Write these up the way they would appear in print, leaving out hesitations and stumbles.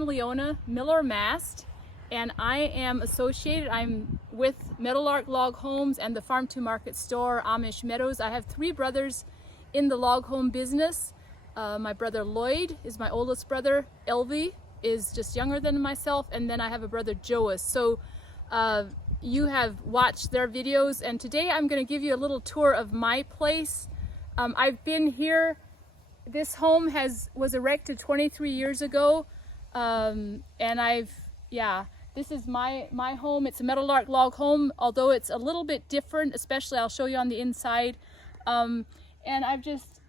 I'm Leona, Miller Mast, and I am I'm with Meadowlark Log Homes and the Farm to Market store, Amish Meadows. I have three brothers in the log home business. My brother Lloyd is my oldest brother. Elvie is just younger than myself, and then I have a brother Joas. So you have watched their videos, and today I'm going to give you a little tour of my place. I've been here. This home was erected 23 years ago, and this is my home. It's a Meadowlark Log Home, although it's a little bit different, especially I'll show you on the inside. And I've just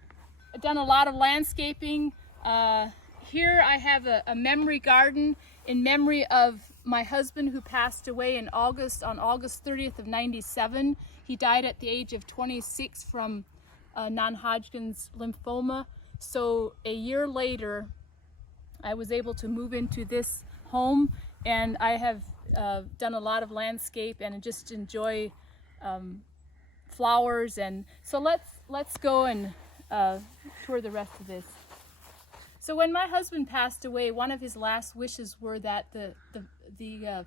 done a lot of landscaping. Here I have a memory garden in memory of my husband who passed away on August 30th of 97. He died at the age of 26 from non-Hodgkin's lymphoma. So a year later, I was able to move into this home, and I have done a lot of landscape and just enjoy flowers. And so let's go and tour the rest of this. So when my husband passed away, one of his last wishes were that the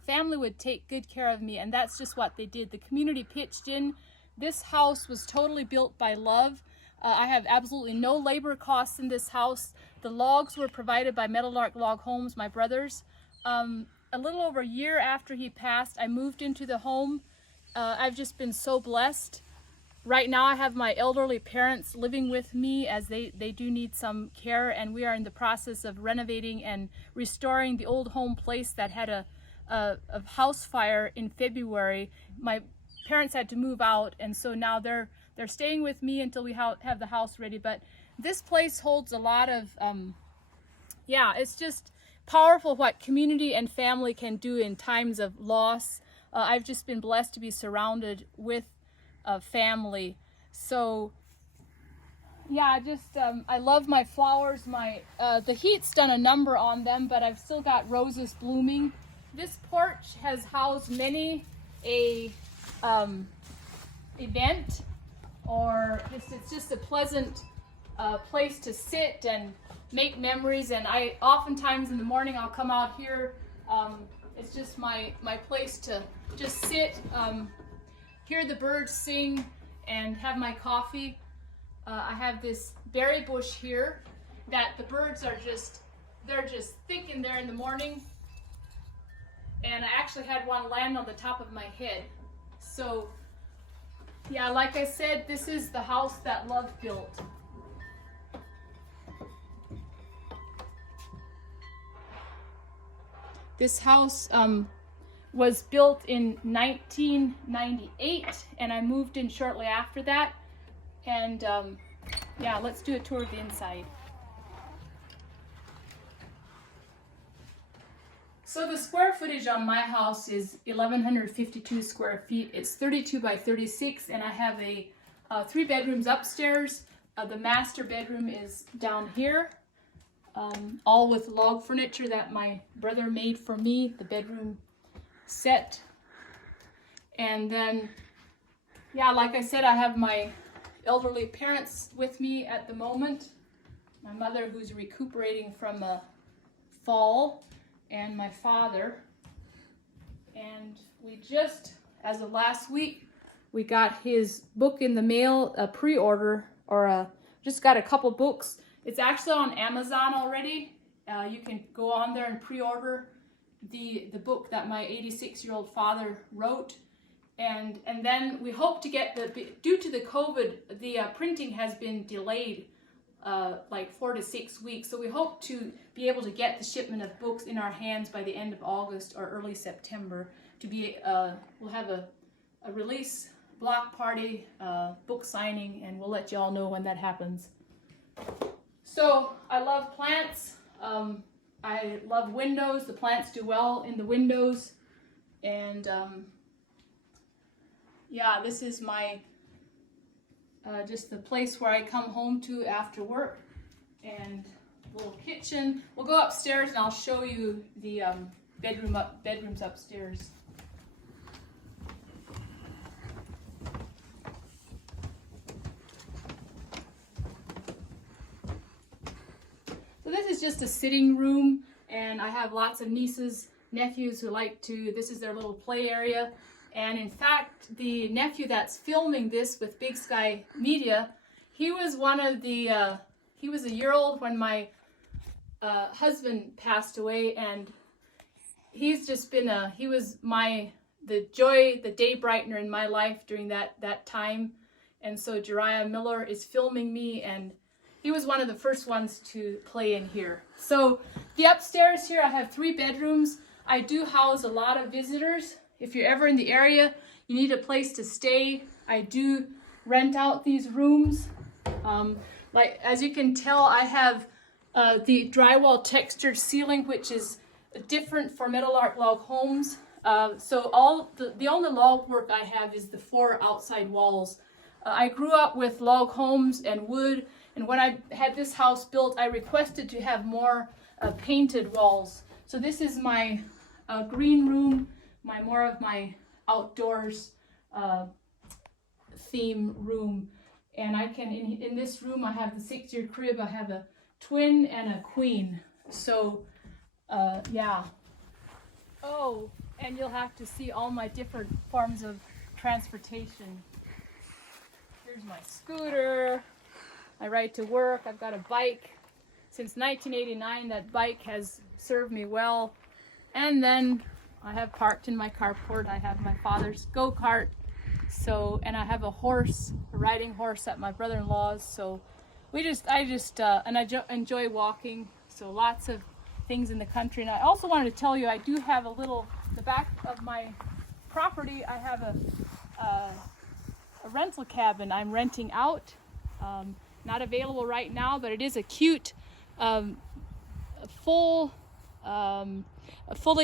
family would take good care of me, and that's just what they did. The community pitched in. This house was totally built by love. I have absolutely no labor costs in this house. The logs were provided by Meadowlark Log Homes, my brothers. A little over a year after he passed, I moved into the home. I've just been so blessed. Right now I have my elderly parents living with me, as they do need some care, and we are in the process of renovating and restoring the old home place that had a house fire in February. My parents had to move out, and so now they're staying with me until we have the house ready. But this place holds a lot of, it's just powerful what community and family can do in times of loss. I've just been blessed to be surrounded with family. So I love my flowers. The heat's done a number on them, but I've still got roses blooming. This porch has housed many a event, or it's just a pleasant place to sit and make memories. And I oftentimes in the morning I'll come out here. It's just my place to just sit, hear the birds sing, and have my coffee. I have this berry bush here that the birds are they're just thick in there in the morning. And I actually had one land on the top of my head. So yeah, like I said, this is the house that love built. This house was built in 1998, and I moved in shortly after that. And let's do a tour of the inside. So the square footage on my house is 1,152 square feet. It's 32 by 36, and I have a 3 bedrooms upstairs. The master bedroom is down here, all with log furniture that my brother made for me, the bedroom set. And then, like I said, I have my elderly parents with me at the moment. My mother, who's recuperating from a fall, and my father. And we just, as of last week, we got his book in the mail, a pre-order, or just got a couple books. It's actually on Amazon already. You can go on there and pre-order the book that my 86-year-old father wrote. And then we hope to get due to the COVID, the printing has been delayed like 4 to 6 weeks. So we hope to be able to get the shipment of books in our hands by the end of August or early September. We'll have a release block party, book signing, and we'll let you all know when that happens. So I love plants. I love windows. The plants do well in the windows. And this is my just the place where I come home to after work, and little kitchen. We'll go upstairs and I'll show you the bedrooms upstairs. So this is just a sitting room, and I have lots of nieces, nephews who like to, this is their little play area. And in fact, the nephew that's filming this with Big Sky Media, he was one of the, he was a year old when my husband passed away, and he's just been he was the joy, the day brightener in my life during that time. And so Jariah Miller is filming me, and he was one of the first ones to play in here. So the upstairs here, I have 3 bedrooms. I do house a lot of visitors. If you're ever in the area, you need a place to stay, I do rent out these rooms. Like, as you can tell, I have the drywall textured ceiling, which is different for Meadowlark Log Homes. So the only log work I have is the 4 outside walls. I grew up with log homes and wood, and when I had this house built, I requested to have more painted walls. So this is my green room, more of my outdoors theme room. And I can, in this room, I have the 6-year crib, I have a twin and a queen. So, yeah. Oh, and you'll have to see all my different forms of transportation. Here's my scooter. I ride to work. I've got a bike. Since 1989, that bike has served me well. And then I have parked in my carport. I have my father's go-kart. So, and I have a horse, a riding horse at my brother-in-law's. So I enjoy walking. So lots of things in the country. And I also wanted to tell you, I do have the back of my property, I have a rental cabin I'm renting out. Not available right now, but it is a cute, fully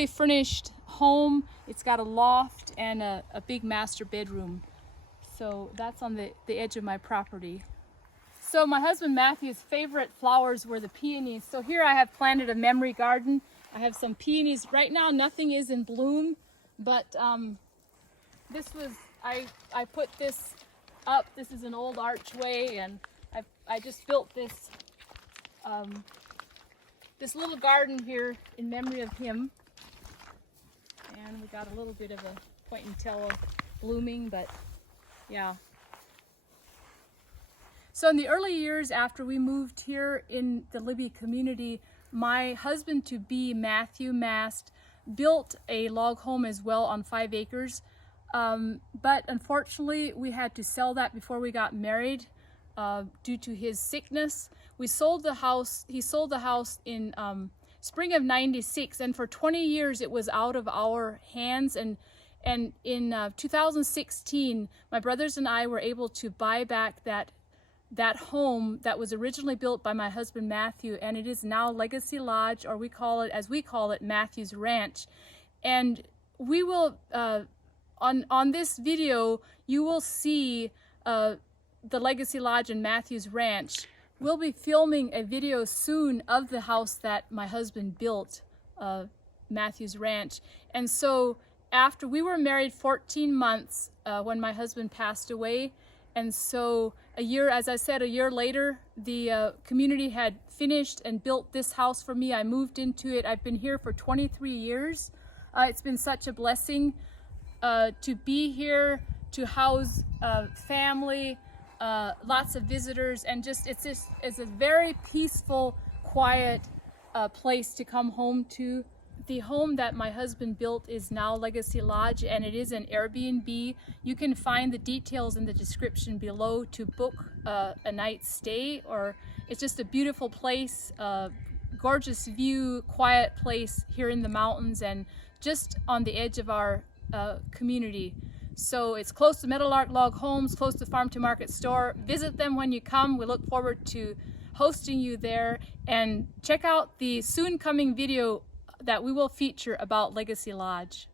furnished home. It's got a loft and a big master bedroom. So that's on the edge of my property. So my husband Matthew's favorite flowers were the peonies. So here I have planted a memory garden. I have some peonies. Right now nothing is in bloom, but this was, I put this up. This is an old archway, and I just built this this little garden here in memory of him. And we got a little bit of a point and tell of blooming, but yeah. So in the early years after we moved here in the Libby community, my husband-to-be, Matthew Mast, built a log home as well on 5 acres. But unfortunately, we had to sell that before we got married due to his sickness. We sold the house. He sold the house in spring of '96, and for 20 years it was out of our hands. And in 2016, my brothers and I were able to buy back that home that was originally built by my husband Matthew, and it is now Legacy Lodge, or as we call it, Matthew's Ranch. And we will on this video you will see the Legacy Lodge and Matthew's Ranch. We'll be filming a video soon of the house that my husband built, Matthew's Ranch. And so after we were married 14 months when my husband passed away, and so a year later, the community had finished and built this house for me. I moved into it. I've been here for 23 years. It's been such a blessing to be here, to house family, lots of visitors, and it's a very peaceful, quiet place to come home to. The home that my husband built is now Legacy Lodge, and it is an Airbnb. You can find the details in the description below to book a night's stay, or it's just a beautiful place, gorgeous view, quiet place here in the mountains and just on the edge of our community. So it's close to Meadowlark Log Homes, close to Farm to Market store. Visit them when you come. We look forward to hosting you there, and check out the soon coming video that we will feature about Legacy Lodge.